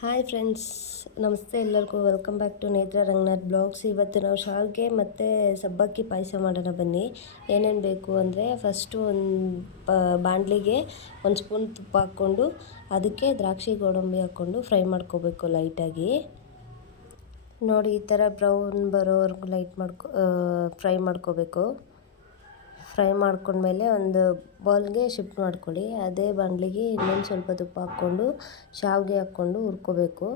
Hi friends, ನಮಸ್ತೆ ಎಲ್ಲರಿಗೂ. Welcome back to ನೇತ್ರ ರಂಗನಾಥ್ ಬ್ಲಾಗ್ಸ್. ಇವತ್ತು ನಾವು ಶಾವಿಗೆ ಮತ್ತು ಸಬ್ಬಕ್ಕಿ ಪಾಯಸ ಮಾಡೋಣ ಬನ್ನಿ. ಏನೇನು ಬೇಕು ಅಂದರೆ, ಫಸ್ಟು ಬಾಣಲಿಗೆ 1 ಸ್ಪೂನ್ ತುಪ್ಪ ಹಾಕ್ಕೊಂಡು ಅದಕ್ಕೆ ದ್ರಾಕ್ಷಿ ಗೋಡಂಬಿ ಹಾಕ್ಕೊಂಡು ಫ್ರೈ ಮಾಡ್ಕೋಬೇಕು ಲೈಟಾಗಿ. ನೋಡಿ, ಈ ಥರ ಬ್ರೌನ್ ಬರೋವರೆಗೂ ಫ್ರೈ ಮಾಡ್ಕೋಬೇಕು. ಫ್ರೈ ಮಾಡ್ಕೊಂಡ್ಮೇಲೆ ಒಂದು ಬೌಲ್ಗೆ ಶಿಫ್ಟ್ ಮಾಡ್ಕೊಳ್ಳಿ. ಅದೇ ಬಾಣಲಿಗೆ ಇನ್ನೊಂದು ಸ್ವಲ್ಪ ತುಪ್ಪ ಹಾಕ್ಕೊಂಡು ಶಾವಿಗೆ ಹಾಕ್ಕೊಂಡು ಹುರ್ಕೋಬೇಕು.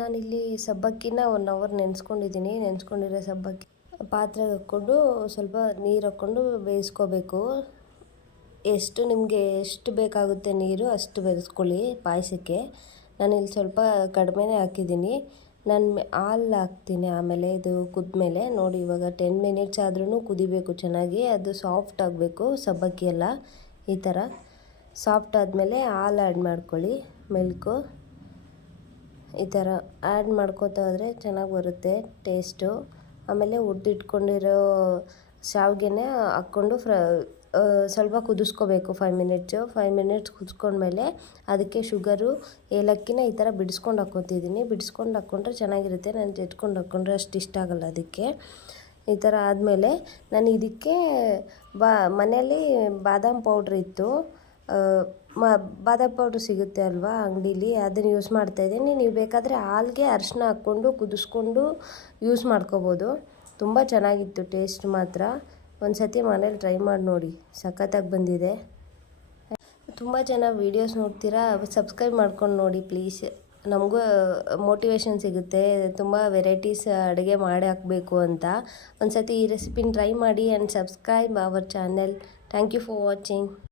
ನಾನಿಲ್ಲಿ ಸಬ್ಬಕ್ಕಿನ 1 ಅವರ್ ನೆನೆಸ್ಕೊಂಡಿದ್ದೀನಿ. ನೆನೆಸ್ಕೊಂಡಿರೋ ಸಬ್ಬಕ್ಕಿ ಪಾತ್ರೆಗೆ ಹಾಕ್ಕೊಂಡು ಸ್ವಲ್ಪ ನೀರು ಹಾಕ್ಕೊಂಡು ಬೇಯಿಸ್ಕೋಬೇಕು. ನಿಮಗೆ ಎಷ್ಟು ಬೇಕಾಗುತ್ತೆ ನೀರು ಅಷ್ಟು ಬೇಯಿಸ್ಕೊಳ್ಳಿ ಪಾಯಸಕ್ಕೆ. ನಾನಿಲ್ಲಿ ಸ್ವಲ್ಪ ಕಡಿಮೆನೇ ಹಾಕಿದ್ದೀನಿ. ನಾನು ಹಾಲು ಹಾಕ್ತೀನಿ ಆಮೇಲೆ. ಇದು ಕುದ್ಮೇಲೆ ನೋಡಿ, ಇವಾಗ 10 ಮಿನಿಟ್ಸ್ ಆದ್ರೂ ಕುದಿಬೇಕು ಚೆನ್ನಾಗಿ. ಅದು ಸಾಫ್ಟ್ ಆಗಬೇಕು ಸಬ್ಬಕ್ಕಿ ಎಲ್ಲ. ಈ ಥರ ಸಾಫ್ಟ್ ಆದಮೇಲೆ ಹಾಲು ಆ್ಯಡ್ ಮಾಡ್ಕೊಳ್ಳಿ. ಮಿಲ್ಕು ಈ ಥರ ಆ್ಯಡ್ ಮಾಡ್ಕೋತಾ ಹೋದರೆ ಚೆನ್ನಾಗಿ ಬರುತ್ತೆ ಟೇಸ್ಟು. ಆಮೇಲೆ ಹುರಿದಿಟ್ಕೊಂಡಿರೋ ಶಾವಿಗೆನ ಹಾಕ್ಕೊಂಡು ಸ್ವಲ್ಪ ಕುದಿಸ್ಕೋಬೇಕು 5 ಮಿನಿಟ್ಸ್ ಕುದಿಸ್ಕೊಂಡ್ಮೇಲೆ ಅದಕ್ಕೆ ಶುಗರು, ಏಲಕ್ಕಿನ ಈ ಥರ ಬಿಡಿಸ್ಕೊಂಡು ಹಾಕ್ಕೊತಿದ್ದೀನಿ. ಬಿಡಿಸ್ಕೊಂಡು ಹಾಕ್ಕೊಂಡ್ರೆ ಚೆನ್ನಾಗಿರುತ್ತೆ. ನಾನು ಜಜ್ಕೊಂಡು ಹಾಕ್ಕೊಂಡ್ರೆ ಅಷ್ಟು ಇಷ್ಟ ಆಗಲ್ಲ ಅದಕ್ಕೆ. ಈ ಥರ ಆದಮೇಲೆ ನಾನು ಇದಕ್ಕೆ ಮನೆಯಲ್ಲಿ ಬಾದಾಮ್ ಪೌಡ್ರ್ ಇತ್ತು. ಬಾದಾಮ್ ಪೌಡ್ರ್ ಸಿಗುತ್ತೆ ಅಲ್ವಾ ಅಂಗಡೀಲಿ, ಅದನ್ನು ಯೂಸ್ ಮಾಡ್ತಾಯಿದ್ದೀನಿ. ನೀವು ಬೇಕಾದರೆ ಹಾಲಿಗೆ ಅರಿಶಿನ ಹಾಕ್ಕೊಂಡು ಕುದಿಸ್ಕೊಂಡು ಯೂಸ್ ಮಾಡ್ಕೋಬೋದು. ತುಂಬ ಚೆನ್ನಾಗಿತ್ತು ಟೇಸ್ಟ್ ಮಾತ್ರ. ಒಂದು ಸತಿ ಮನೇಲಿ ಟ್ರೈ ಮಾಡಿ ನೋಡಿ, ಸಖತ್ತಾಗಿ ಬಂದಿದೆ. ತುಂಬ ಜನ ವೀಡಿಯೋಸ್ ನೋಡ್ತೀರಾ, ಸಬ್ಸ್ಕ್ರೈಬ್ ಮಾಡ್ಕೊಂಡು ನೋಡಿ ಪ್ಲೀಸ್. ನಮಗೂ ಮೋಟಿವೇಶನ್ ಸಿಗುತ್ತೆ ತುಂಬ ವೆರೈಟೀಸ್ ಅಡುಗೆ ಮಾಡಿ ಹಾಕಬೇಕು ಅಂತ. ಒಂದು ಸತಿ ಈ ರೆಸಿಪಿನ ಟ್ರೈ ಮಾಡಿ and subscribe our channel. Thank you for watching.